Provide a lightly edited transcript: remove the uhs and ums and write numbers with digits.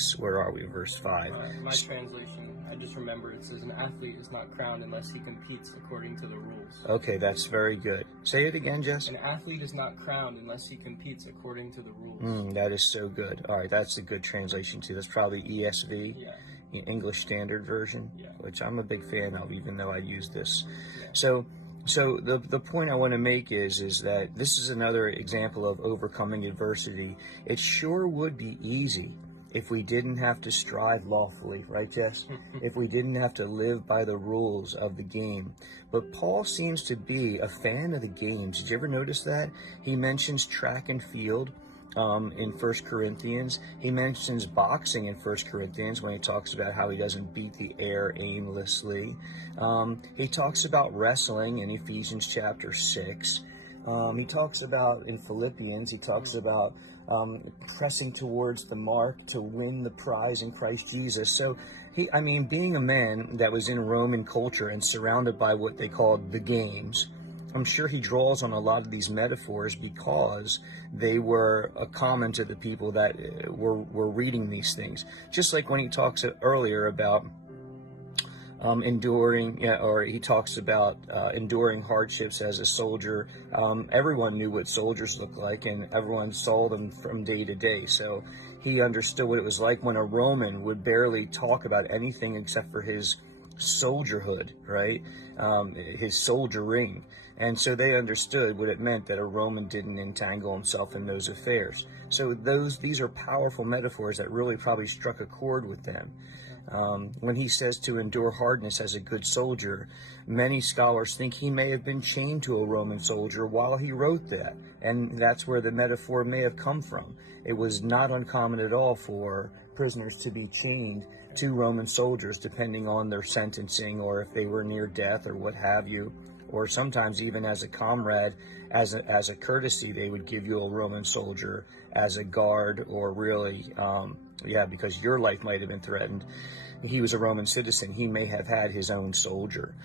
6. Where are we? Verse 5. My translation, I just remember it says, an athlete is not crowned unless he competes according to the rules. Okay, that's very good. Say it again, Jess. An athlete is not crowned unless he competes according to the rules. That is so good. All right, that's a good translation too. That's probably ESV, English Standard Version, which I'm a big fan of, even though I use this. So the point I want to make is that this is another example of overcoming adversity. It sure would be easy if we didn't have to strive lawfully, right, Jess? If we didn't have to live by the rules of the game. But Paul seems to be a fan of the games. Did you ever notice that? He mentions track and field in 1 Corinthians. He mentions boxing in 1 Corinthians when he talks about how he doesn't beat the air aimlessly. He talks about wrestling in Ephesians chapter 6. He talks about, in Philippians, he talks about pressing towards the mark to win the prize in Christ Jesus. So, being a man that was in Roman culture and surrounded by what they called the games, I'm sure he draws on a lot of these metaphors because they were common to the people that were reading these things. Just like when he talks earlier about enduring, or he talks about enduring hardships as a soldier. Everyone knew what soldiers looked like, and everyone saw them from day to day. So he understood what it was like when a Roman would barely talk about anything except for his soldierhood, right? His soldiering. And so they understood what it meant that a Roman didn't entangle himself in those affairs. So these are powerful metaphors that really probably struck a chord with them. When he says to endure hardness as a good soldier, many scholars think he may have been chained to a Roman soldier while he wrote that. And that's where the metaphor may have come from. It was not uncommon at all for prisoners to be chained to Roman soldiers, depending on their sentencing or if they were near death or what have you. Or sometimes even as a comrade, as a courtesy, they would give you a Roman soldier as a guard, or really, because your life might have been threatened. He was a Roman citizen. He may have had his own soldier.